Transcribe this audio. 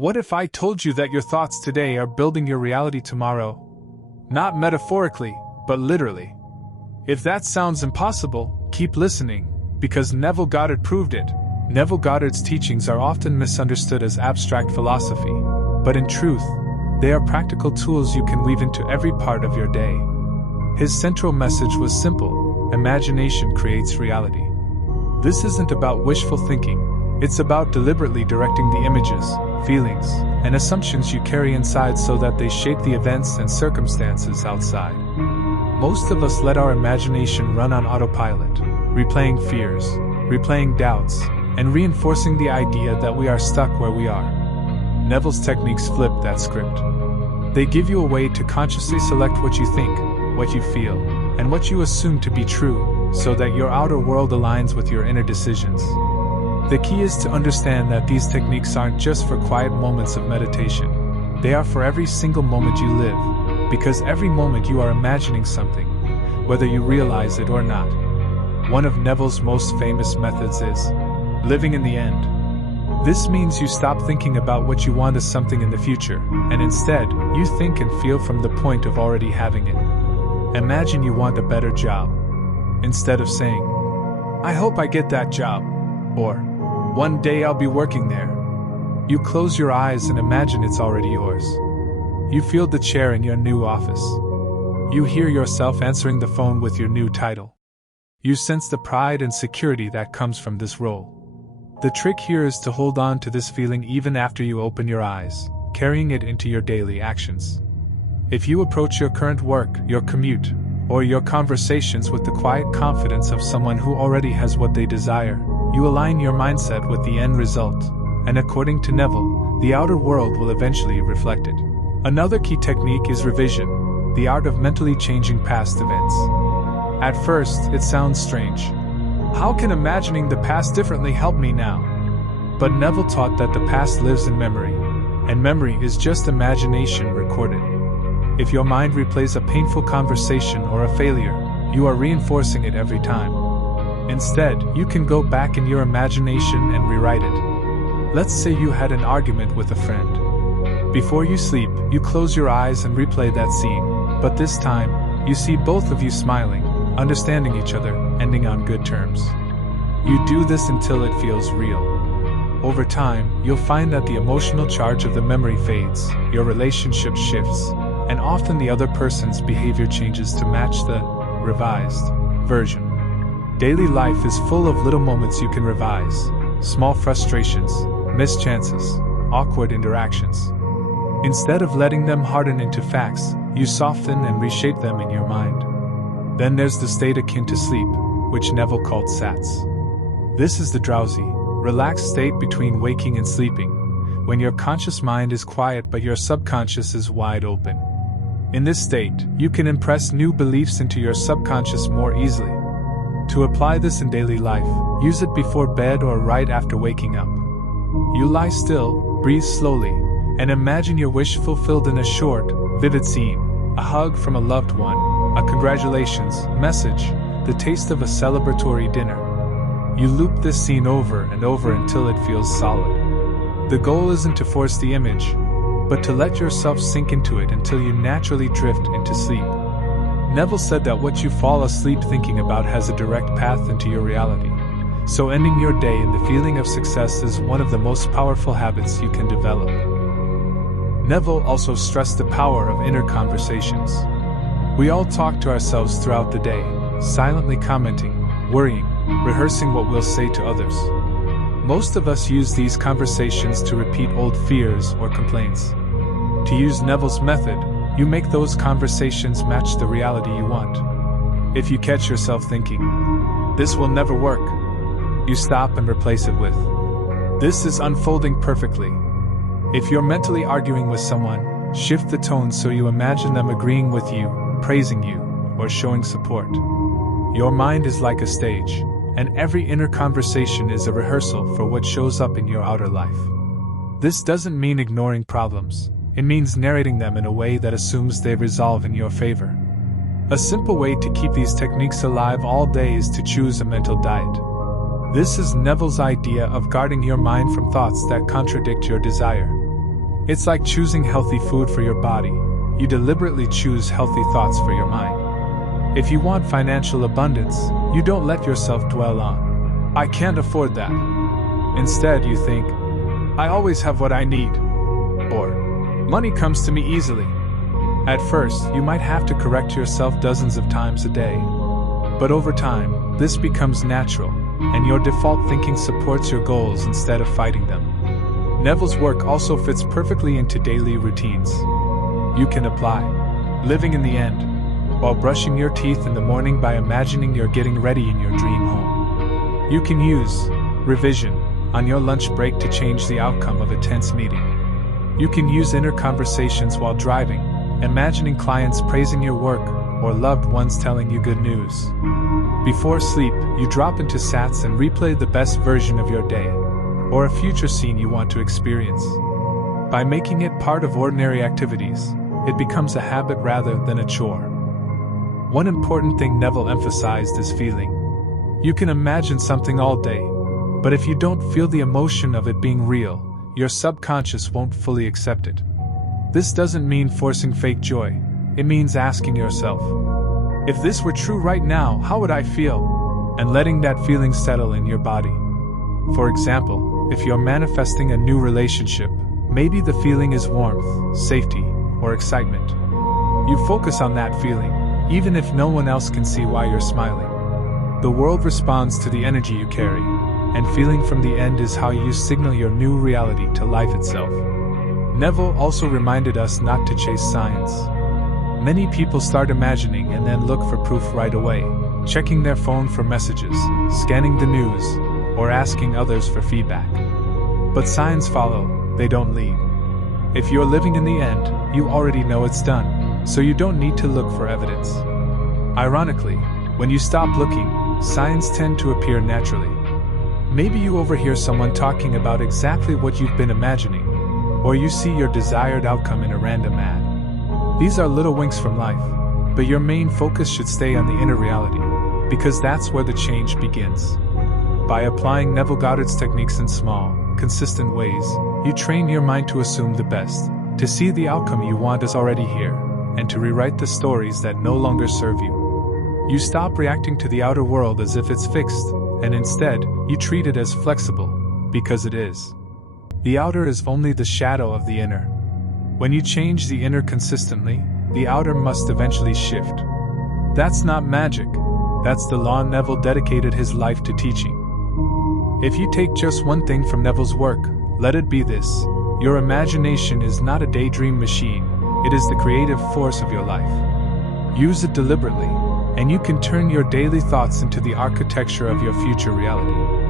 What if I told you that your thoughts today are building your reality tomorrow? Not metaphorically, but literally. If that sounds impossible, keep listening, because Neville Goddard proved it. Neville Goddard's teachings are often misunderstood as abstract philosophy, but in truth, they are practical tools you can weave into every part of your day. His central message was simple: imagination creates reality. This isn't about wishful thinking, it's about deliberately directing the images, feelings, and assumptions you carry inside so that they shape the events and circumstances outside. Most of us let our imagination run on autopilot, replaying fears, replaying doubts, and reinforcing the idea that we are stuck where we are. Neville's techniques flip that script. They give you a way to consciously select what you think, what you feel, and what you assume to be true, so that your outer world aligns with your inner decisions. The key is to understand that these techniques aren't just for quiet moments of meditation. They are for every single moment you live, because every moment you are imagining something, whether you realize it or not. One of Neville's most famous methods is living in the end. This means you stop thinking about what you want as something in the future, and instead, you think and feel from the point of already having it. Imagine you want a better job. Instead of saying, "I hope I get that job," or "One day I'll be working there," you close your eyes and imagine it's already yours. You feel the chair in your new office. You hear yourself answering the phone with your new title. You sense the pride and security that comes from this role. The trick here is to hold on to this feeling even after you open your eyes, carrying it into your daily actions. If you approach your current work, your commute, or your conversations with the quiet confidence of someone who already has what they desire, you align your mindset with the end result, and according to Neville, the outer world will eventually reflect it. Another key technique is revision, the art of mentally changing past events. At first, it sounds strange. How can imagining the past differently help me now? But Neville taught that the past lives in memory, and memory is just imagination recorded. If your mind replays a painful conversation or a failure, you are reinforcing it every time. Instead, you can go back in your imagination and rewrite it. Let's say you had an argument with a friend. Before you sleep, you close your eyes and replay that scene, but this time, you see both of you smiling, understanding each other, ending on good terms. You do this until it feels real. Over time, you'll find that the emotional charge of the memory fades, your relationship shifts, and often the other person's behavior changes to match the revised version. Daily life is full of little moments you can revise, small frustrations, missed chances, awkward interactions. Instead of letting them harden into facts, you soften and reshape them in your mind. Then there's the state akin to sleep, which Neville called SATS. This is the drowsy, relaxed state between waking and sleeping, when your conscious mind is quiet but your subconscious is wide open. In this state, you can impress new beliefs into your subconscious more easily. To apply this in daily life, use it before bed or right after waking up. You lie still, breathe slowly, and imagine your wish fulfilled in a short, vivid scene: a hug from a loved one, a congratulations message, the taste of a celebratory dinner. You loop this scene over and over until it feels solid. The goal isn't to force the image, but to let yourself sink into it until you naturally drift into sleep. Neville said that what you fall asleep thinking about has a direct path into your reality, so ending your day in the feeling of success is one of the most powerful habits you can develop. Neville also stressed the power of inner conversations. We all talk to ourselves throughout the day, silently commenting, worrying, rehearsing what we'll say to others. Most of us use these conversations to repeat old fears or complaints. To use Neville's method, you make those conversations match the reality you want. If you catch yourself thinking, "This will never work," you stop and replace it with, "This is unfolding perfectly." If you're mentally arguing with someone, shift the tone so you imagine them agreeing with you, praising you, or showing support. Your mind is like a stage, and every inner conversation is a rehearsal for what shows up in your outer life. This doesn't mean ignoring problems. It means narrating them in a way that assumes they resolve in your favor. A simple way to keep these techniques alive all day is to choose a mental diet. This is Neville's idea of guarding your mind from thoughts that contradict your desire. It's like choosing healthy food for your body. You deliberately choose healthy thoughts for your mind. If you want financial abundance, you don't let yourself dwell on, "I can't afford that." Instead, you think, "I always have what I need," or "money comes to me easily." At first, you might have to correct yourself dozens of times a day. But over time, this becomes natural, and your default thinking supports your goals instead of fighting them. Neville's work also fits perfectly into daily routines. You can apply living in the end while brushing your teeth in the morning by imagining you're getting ready in your dream home. You can use revision on your lunch break to change the outcome of a tense meeting. You can use inner conversations while driving, imagining clients praising your work or loved ones telling you good news. Before sleep, you drop into SATs and replay the best version of your day, or a future scene you want to experience. By making it part of ordinary activities, it becomes a habit rather than a chore. One important thing Neville emphasized is feeling. You can imagine something all day, but if you don't feel the emotion of it being real, your subconscious won't fully accept it. This doesn't mean forcing fake joy. It means asking yourself, "If this were true right now, how would I feel?" and letting that feeling settle in your body. For example, if you're manifesting a new relationship, maybe the feeling is warmth, safety, or excitement. You focus on that feeling, even if no one else can see why you're smiling. The world responds to the energy you carry, and feeling from the end is how you signal your new reality to life itself. Neville also reminded us not to chase signs. Many people start imagining and then look for proof right away, checking their phone for messages, scanning the news, or asking others for feedback. But signs follow, they don't lead. If you're living in the end, you already know it's done, so you don't need to look for evidence. Ironically, when you stop looking, signs tend to appear naturally. Maybe you overhear someone talking about exactly what you've been imagining, or you see your desired outcome in a random ad. These are little winks from life, but your main focus should stay on the inner reality, because that's where the change begins. By applying Neville Goddard's techniques in small, consistent ways, you train your mind to assume the best, to see the outcome you want is already here, and to rewrite the stories that no longer serve you. You stop reacting to the outer world as if it's fixed, and instead, you treat it as flexible, because it is. The outer is only the shadow of the inner. When you change the inner consistently, the outer must eventually shift. That's not magic, that's the law Neville dedicated his life to teaching. If you take just one thing from Neville's work, let it be this: your imagination is not a daydream machine, it is the creative force of your life. Use it deliberately, and you can turn your daily thoughts into the architecture of your future reality.